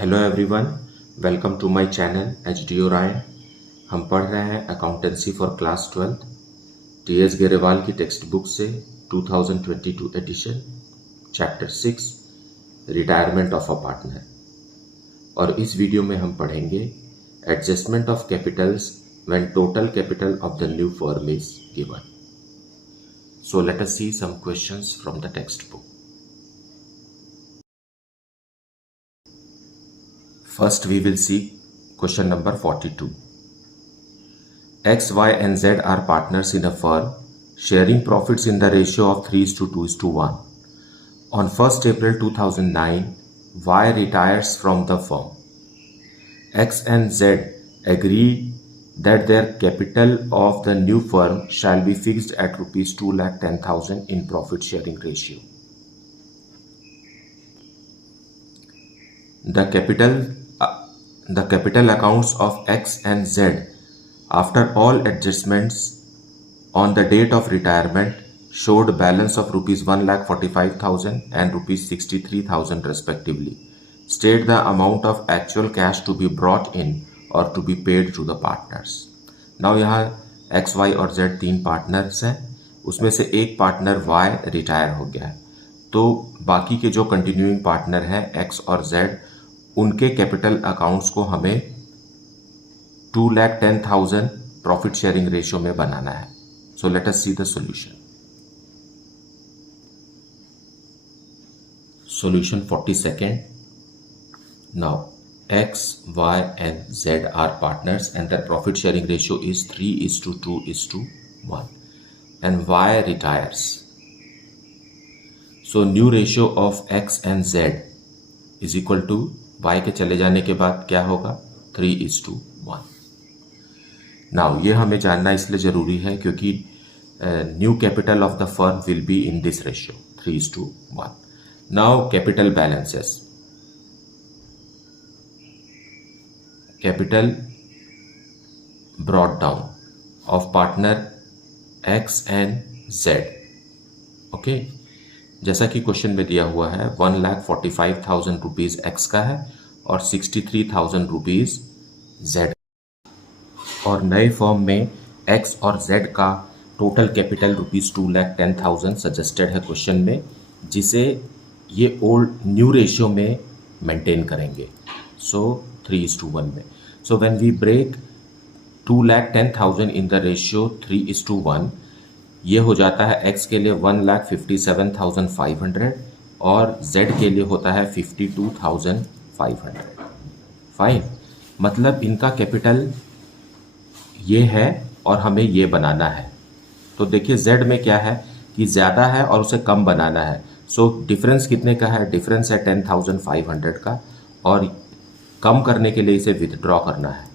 Hello everyone, welcome to my channel HDO Rai. हम पढ़ रहे हैं accountancy for class 12 TS Grewal की टेक्स्ट बुक से 2022 edition, chapter 6 retirement of a partner. और इस वीडियो में हम पढ़ेंगे adjustment of capitals when total capital of the new firm is given. So let us see some questions from the textbook. First, we will see question number 42. X, Y, and Z are partners in a firm, sharing profits in the ratio of 3:2:1. On 1st April 2009, Y retires from the firm. X and Z agree that their capital of the new firm shall be fixed at rupees 2,10,000 in profit sharing ratio. The capital accounts of X and Z after all adjustments on the date of retirement showed balance of rupees 1,45,000 and rupees 63,000 respectively. State the amount of actual cash to be brought in or to be paid to the partners. Now यहाँ X, Y और Z तीन partners हैं, उसमें से एक partner Y retire हो गया है, तो बाकी के जो कंटिन्यूइंग पार्टनर हैं X और Z, उनके कैपिटल अकाउंट्स को हमें 2,10,000 प्रॉफिट शेयरिंग रेशियो में बनाना है। So let us see the solution. Solution 42nd। Now X, Y and Z are partners and their profit sharing ratio is 3:2:1 and Y retires. So new ratio of X and Z is equal to Y के चले जाने के बाद क्या होगा, 3:1। Now ये हमें जानना इसलिए ज़रूरी है क्योंकि new capital of the firm will be in this ratio 3:1। Now capital balances. Capital brought down of partner X and Z। Okay, जैसा कि क्वेश्चन में दिया हुआ है 1,45,000 रुपीज़ एक्स का है और 63,000 रुपीज़ Z। और नए फॉर्म में X और Z का टोटल कैपिटल रुपीज़ 2,10,000 सजेस्टेड है क्वेश्चन में, जिसे ये ओल्ड न्यू रेशियो में मेंटेन करेंगे, सो 3:1 में। So when we break 2,10,000 in the ratio 3:1, ये हो जाता है X के लिए 1,57,500 और Z के लिए होता है 52,500। फाइन, मतलब इनका कैपिटल ये है और हमें ये बनाना है। तो देखिए Z में क्या है कि ज़्यादा है और उसे कम बनाना है। सो डिफरेंस कितने का है, डिफरेंस है 10,500 का, और कम करने के लिए इसे विथड्रॉ करना है।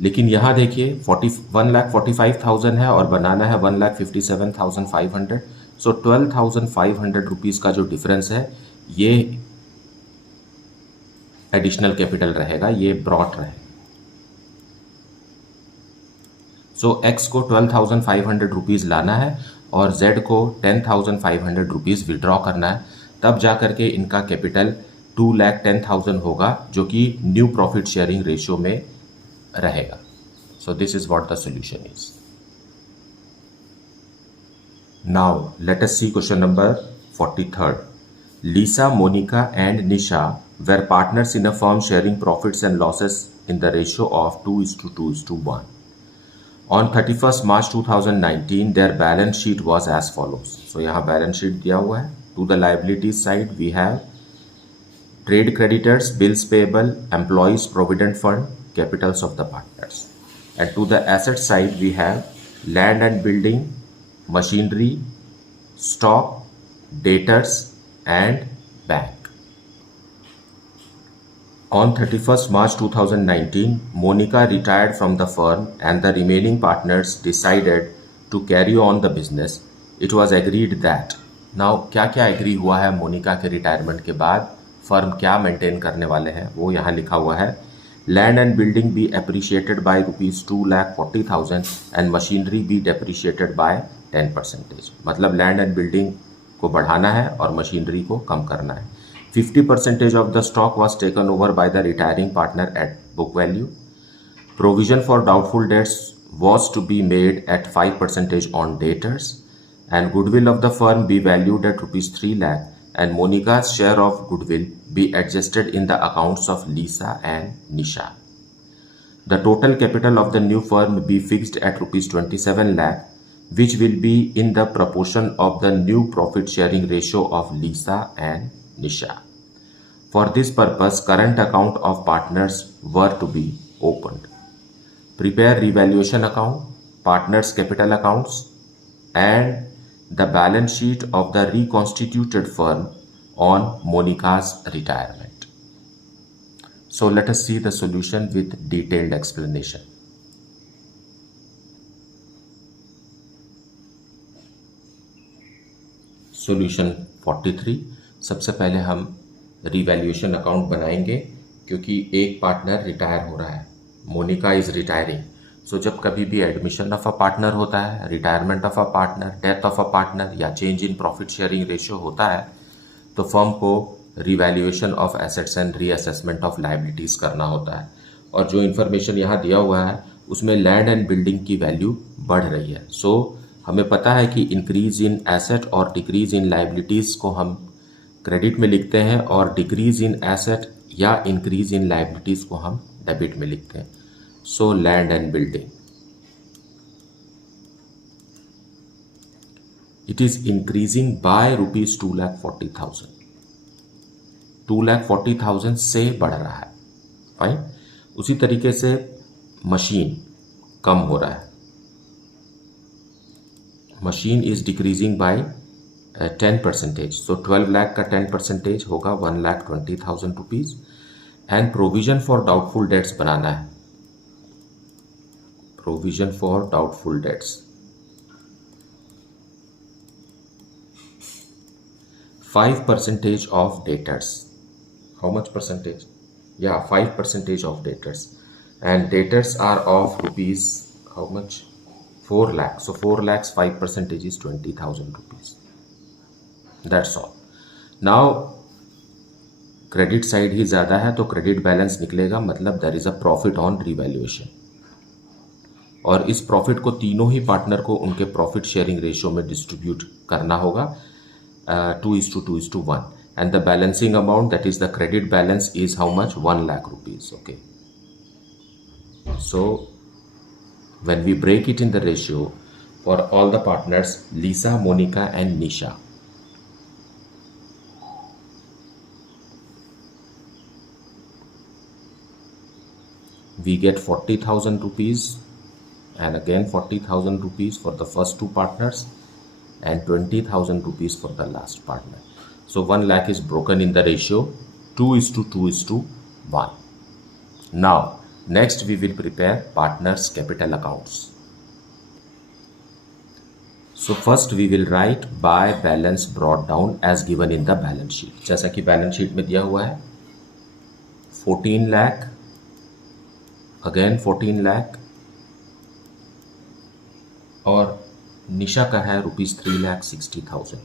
लेकिन यहाँ देखिए 1,45,000 है और बनाना है 1,57,500। सो 12,500 रुपीज़ का जो डिफरेंस है ये एडिशनल कैपिटल रहेगा, ये ब्रॉट रहेगा। सो X को 12,500 रुपीज़ लाना है और Z को 10,500 रुपीज़ विड्रॉ करना है, तब जा करके इनका कैपिटल 2,10,000 होगा, जो कि न्यू प्रॉफिट शेयरिंग रेशियो में रहेगा। So this is what the solution is. Now let us see question number 43rd. Lisa, Monica and Nisha were partners in a firm sharing profits and losses in the ratio of 2:2:1. On 31st March 2019 their balance sheet was as follows. So यहाँ balance sheet दिया हुआ है। To the liabilities side we have trade creditors, bills payable, employees provident fund, capitals of the partners. And to the asset side we have land and building, machinery, stock, debtors and bank. On 31st March 2019, Monica retired from the firm and the remaining partners decided to carry on the business. It was agreed that, now क्या क्या agree हुआ है मोनिका के retirement के बाद, firm क्या maintain करने वाले हैं वो यहाँ लिखा हुआ है। Land and building be appreciated by rupees 2,40,000 and machinery be depreciated by 10%। मतलब लैंड एंड बिल्डिंग को बढ़ाना है और मशीनरी को कम करना है। 50% of the stock was taken over by the retiring partner at book value. Provision for doubtful debts was to be made at 5% on debtors, and goodwill of the firm be valued at rupees 3 lakh, and Monica's share of goodwill be adjusted in the accounts of Lisa and Nisha. The total capital of the new firm be fixed at rupees 27 lakh, which will be in the proportion of the new profit sharing ratio of Lisa and Nisha. For this purpose, current account of partners were to be opened. Prepare revaluation account, partners capital accounts, and the balance sheet of the reconstituted firm on Monica's retirement. So let us see the solution with detailed explanation. Solution 43। सबसे पहले हम revaluation account बनाएंगे क्योंकि एक partner retire हो रहा है, Monika is retiring. सो जब कभी भी एडमिशन ऑफ अ पार्टनर होता है, retirement of a partner, death of a partner या change in profit sharing ratio होता है तो फर्म को revaluation of assets and reassessment of liabilities करना होता है। और जो इन्फॉर्मेशन यहाँ दिया हुआ है उसमें लैंड एंड बिल्डिंग की वैल्यू बढ़ रही है। सो हमें पता है कि इंक्रीज इन एसेट और डिक्रीज इन लायबिलिटीज़ को हम क्रेडिट में लिखते हैं और डिक्रीज इन एसेट या इंक्रीज इन लायबिलिटीज़ को हम डेबिट में लिखते हैं। So land and building, it is increasing by rupees 2,40,000, 2,40,000 से बढ़ रहा है। फाइन। उसी तरीके से मशीन कम हो रहा है, machine is decreasing by 10%। So 12 lakh का 10% होगा 1,20,000 rupees. And provision for doubtful debts बनाना है, provision for doubtful debts 5% of debtors. How much percentage? Yeah, 5% of debtors. And debtors are of rupees, how much? 4 lakh. So 4 lakhs 5% is 20,000 rupees. That's all. Now credit side ही ज़्यादा है तो credit balance निकलेगा, मतलब there is a profit on revaluation. और इस profit को तीनों ही पार्टनर को उनके प्रॉफिट शेयरिंग रेशियो में डिस्ट्रीब्यूट करना होगा 2:2:1, and the balancing amount, that is the credit balance, is how much? 1 lakh rupees. Okay, so when we break it in the ratio for all the partners Lisa, Monica and Nisha, we get 40,000 rupees and again 40,000 rupees for the first two partners and 20,000 rupees for the last partner. So 1 lakh is broken in the ratio 2:2:1. Now next we will prepare partners capital accounts. So first we will write by balance brought down as given in the balance sheet. जैसा कि balance sheet में दिया हुआ है 14 lakh, again 14 lakh, और निशा का है rupees 3,60,000।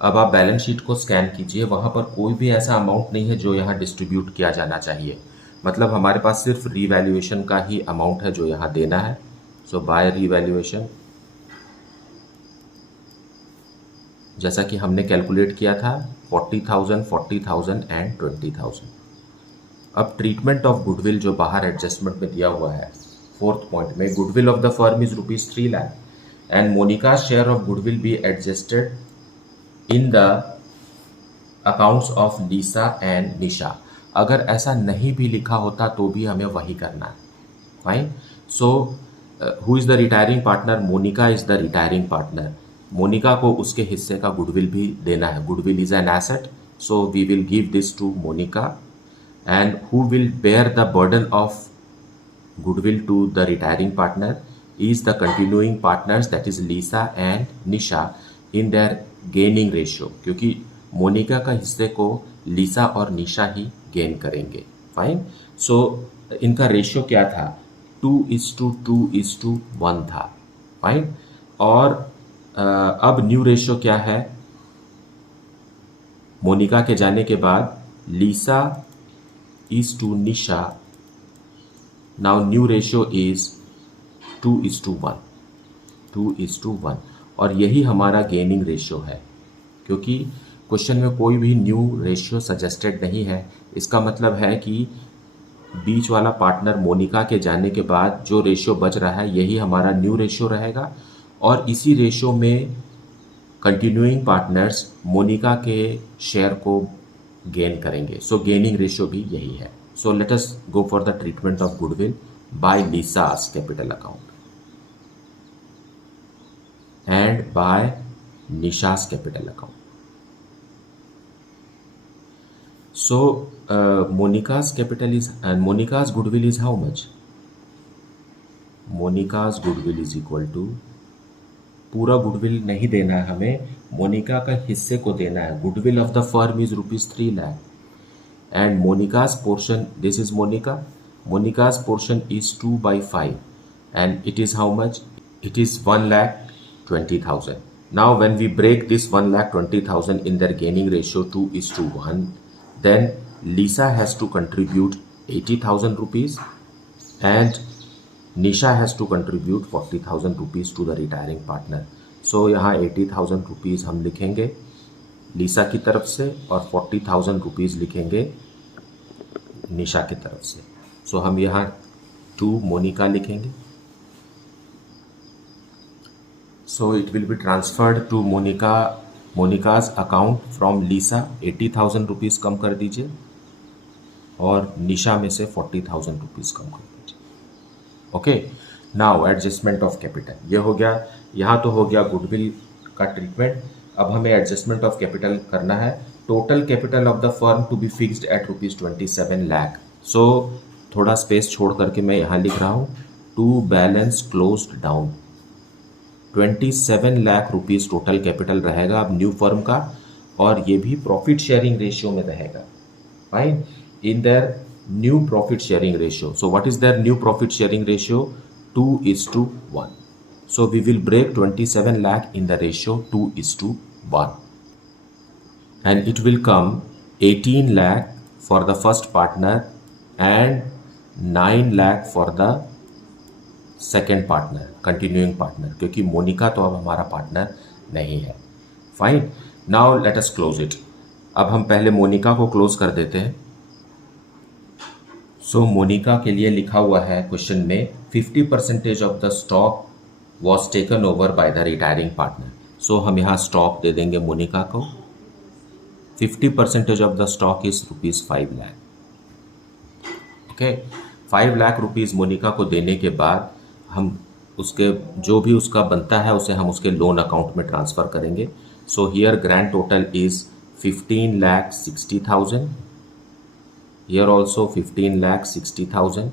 अब आप बैलेंस शीट को स्कैन कीजिए, वहां पर कोई भी ऐसा अमाउंट नहीं है जो यहाँ डिस्ट्रीब्यूट किया जाना चाहिए, मतलब हमारे पास सिर्फ रीवैल्यूएशन का ही अमाउंट है जो यहाँ देना है। सो बाय रीवैल्यूएशन जैसा कि हमने कैलकुलेट किया था 40,000, 40,000 एंड 20,000। अब ट्रीटमेंट ऑफ गुडविल जो बाहर एडजस्टमेंट में दिया हुआ है 4th पॉइंट में, goodwill of the firm is rupees 3 lakh and Monika share of goodwill be adjusted in the accounts of Lisa and Nisha. अगर ऐसा नहीं भी लिखा होता तो भी हमें वही करना है। Fine. So who is the retiring partner? Monica is the retiring partner. Monica को उसके हिस्से का गुडविल भी देना है। Goodwill is an asset, so we will give this to Monica. And who will bear the burden of goodwill to the retiring partner is the continuing partners, that is Lisa and Nisha, in their gaining ratio, क्योंकि मोनिका का हिस्से को लीसा और निशा ही gain करेंगे। Fine. सो इनका ratio क्या था? 2:2:1 था। फाइन। और अब न्यू रेशियो क्या है? मोनिका के जाने के बाद Lisa is to Nisha, now new ratio is 2:1, 2:1, और यही हमारा गेनिंग रेशियो है, क्योंकि क्वेश्चन में कोई भी न्यू रेशियो सजेस्टेड नहीं है। इसका मतलब है कि बीच वाला पार्टनर मोनिका के जाने के बाद जो रेशियो बच रहा है यही हमारा न्यू रेशियो रहेगा, और इसी रेशियो में कंटिन्यूइंग पार्टनर्स मोनिका के शेयर को गेन करेंगे। सो गेनिंग रेशियो भी यही है। So let us go for the treatment of goodwill by Lisa's capital account and by Nisha's capital account. So Monica's capital is and Monica's goodwill is how much? Monica's goodwill is equal to, पूरा goodwill नहीं देना है हमें, मोनिका का हिस्से को देना है। Goodwill of the firm is ₹3 lakh and Monika's portion, this is Monika, Monika's portion is 2/5 and it is how much? It is 1,20,000. Now when we break this 1,20,000 in their gaining ratio 2:1, then Lisa has to contribute 80,000 rupees and Nisha has to contribute 40,000 rupees to the retiring partner. So यहाँ 80,000 rupees हम लिखेंगे लीसा की तरफ से और 40,000 rupees लिखेंगे निशा की तरफ से। So हम यहाँ टू मोनिका लिखेंगे। So it will be transferred to Monica's account from Lisa। 80,000 rupees कम कर दीजिए और निशा में से 40,000 rupees कम कर दीजिए। Okay, now adjustment of capital ये हो गया। यहाँ तो हो गया गुडविल का ट्रीटमेंट। अब हमें एडजस्टमेंट ऑफ कैपिटल करना है। Total capital of the firm to be fixed at ₹27 lakh. So थोड़ा स्पेस छोड़ करके मैं यहाँ लिख रहा हूँ to balance closed down. 27 lakh rupees total capital रहेगा अब न्यू फर्म का, और ये भी प्रॉफिट शेयरिंग रेशियो में रहेगा। Fine, in their new profit sharing ratio. So what is their new profit sharing ratio? 2:1। So we will break 27 lakh in the ratio 2:1 and it will come 18 lakh for the first partner and 9 lakh for the second partner, continuing partner, क्योंकि मोनिका तो अब हमारा partner नहीं है। Fine, now let us close it. अब हम पहले मोनिका को क्लोज कर देते हैं। सो मोनिका के लिए लिखा हुआ है क्वेश्चन में 50% of the stock was taken over by the retiring partner. So हम यहाँ स्टॉक दे देंगे मोनिका को। 50% of the stock is ₹5 lakh. Okay, 5 lakh rupees Monika को देने के बाद हम उसके जो भी उसका बनता है उसे हम उसके लोन अकाउंट में ट्रांसफ़र करेंगे। So here grand total is 15,60,000, here also 15,60,000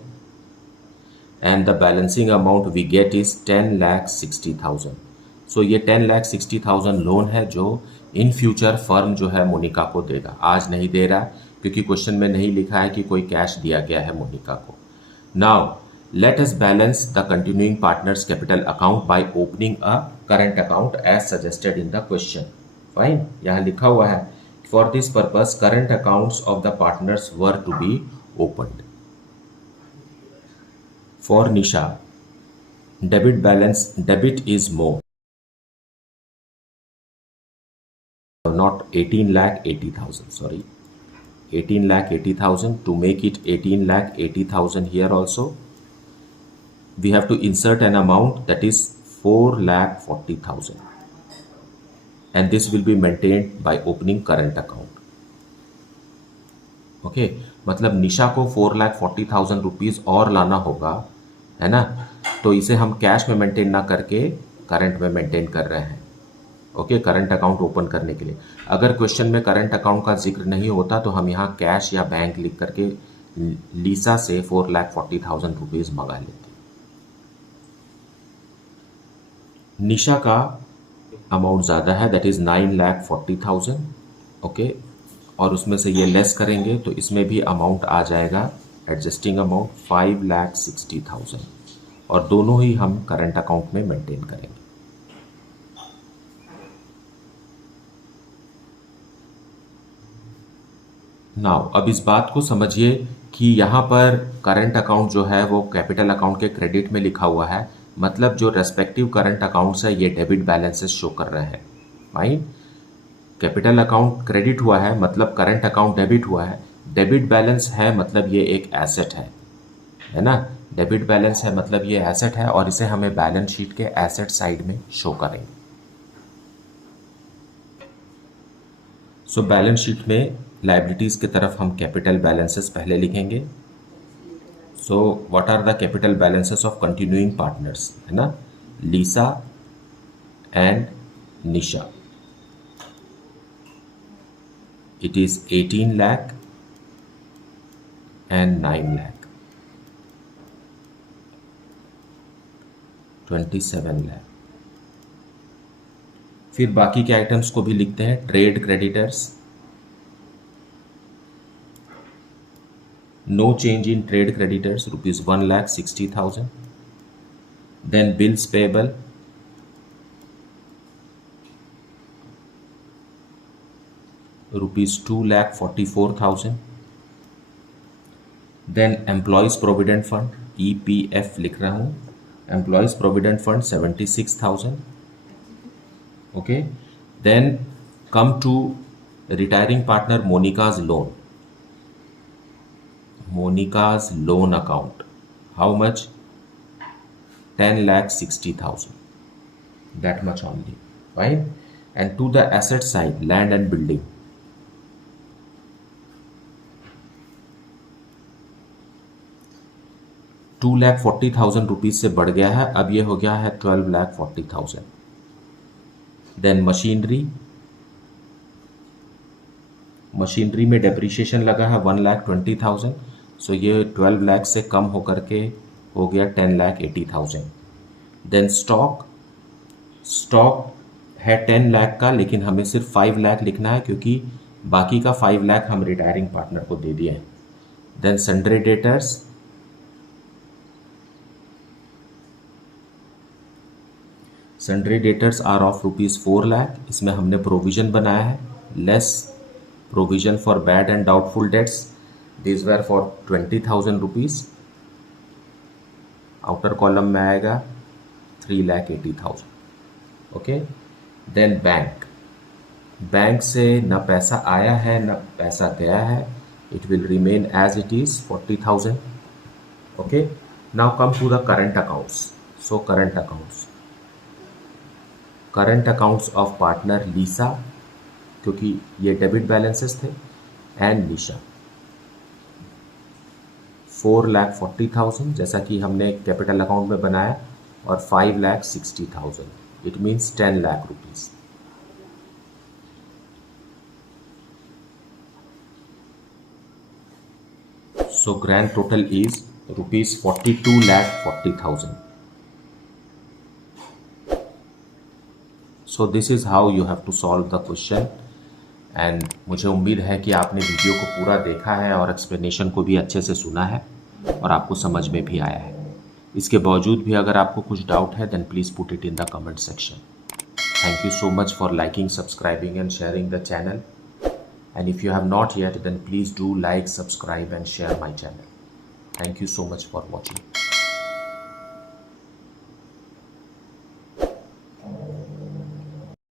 and the balancing amount we get is 10,60,000। So ये 10,60,000 लोन है जो इन फ्यूचर फर्म जो है मोनिका को देगा। आज नहीं दे रहा क्योंकि क्वेश्चन में नहीं लिखा है कि कोई कैश दिया गया है मोनिका को। Now let us balance the continuing partners capital account by opening a current account as suggested in the question. Fine, यहाँ लिखा हुआ है for this purpose current accounts of the partners were to be opened. For Nisha, debit is more, not 18,80,000, sorry, 18,80,000. To make it 18,80,000 here also we have to insert an amount that is 4,40,000 and this will be maintained by opening current account. Okay, मतलब निशा को 4,40,000 rupees और लाना होगा, है ना। तो इसे हम कैश में मेंटेन ना करके करंट में मेंटेन कर रहे हैं। ओके, करंट अकाउंट ओपन करने के लिए अगर क्वेश्चन में करंट अकाउंट का जिक्र नहीं होता तो हम यहाँ कैश या बैंक लिख करके लीसा से 4,40,000 रुपीज मंगा लेते। निशा का अमाउंट ज़्यादा है, दैट इज़ 9,40,000। ओके, और उसमें से ये लेस करेंगे तो इसमें भी अमाउंट आ जाएगा, एडजस्टिंग अमाउंट 5,60,000, और दोनों ही हम करंट अकाउंट में मेंटेन करेंगे। नाउ अब इस बात को समझिए कि यहाँ पर करंट अकाउंट जो है वो कैपिटल अकाउंट के क्रेडिट में लिखा हुआ है, मतलब जो रेस्पेक्टिव करंट अकाउंट्स है ये डेबिट बैलेंसेस शो कर रहे हैं। फाइन, कैपिटल अकाउंट क्रेडिट हुआ है मतलब करंट अकाउंट डेबिट हुआ है, डेबिट बैलेंस है मतलब ये एक एसेट है ना। डेबिट बैलेंस है मतलब ये एसेट है और इसे हमें बैलेंस शीट के एसेट साइड में शो करेंगे। सो बैलेंस शीट में लायबिलिटीज की तरफ हम कैपिटल बैलेंसेस पहले लिखेंगे। So what are the capital balances of continuing partners, है ना, Lisa and Nisha. It is 18 lakh and 9 lakh, 27 lakh। फिर बाकी के आइटम्स को भी लिखते हैं। Trade creditors, no change in trade creditors, ₹1,60,000। Then bills payable, ₹2,44,000। Then employees provident fund, EPF लिख रहा हूँ, employees provident fund 76,000। Okay, then come to retiring partner Monica's loan, Monica's loan account, how much, 10,60,000, that much only, right? And to the asset side, land and building, ₹2,40,000 से बढ़ गया है, अब ये हो गया है 12,40,000। देन मशीनरी, मशीनरी में डेप्रिसिएशन लगा है 1,20,000, सो ये 12 लाख से कम होकर के हो गया 10,80,000। देन स्टॉक, स्टॉक है 10 लाख का लेकिन हमें सिर्फ 5 लाख लिखना है क्योंकि बाकी का 5 लाख हम रिटायरिंग पार्टनर को दे दिए हैं। Then sundry debtors, sundry debtors are of ₹4 lakh, इसमें हमने प्रोविजन बनाया है, less provision for bad and doubtful debts, this were for ₹20,000। Outer column में आएगा 3,80,000। ओके, देन बैंक, बैंक से न पैसा आया है न पैसा गया है, it will remain as it is 40,000। Okay, now come to the current accounts. So current accounts, current accounts of partner Lisa, क्योंकि ये डेबिट बैलेंसेस थे, एंड निशा, 4,40,000 जैसा कि हमने कैपिटल अकाउंट में बनाया, और 5,60,000, it means 10 lakh rupees. So grand total is ₹42,40,000। So this is how you have to solve the question. And मुझे उम्मीद है कि आपने वीडियो को पूरा देखा है और एक्सप्लेनेशन को भी अच्छे से सुना है और आपको समझ में भी आया है। इसके बावजूद भी अगर आपको कुछ डाउट है then please put it in the comment section. Thank you so much for liking, subscribing and sharing the channel. And if you have not yet then please do like, subscribe and share my channel. Thank you so much for watching.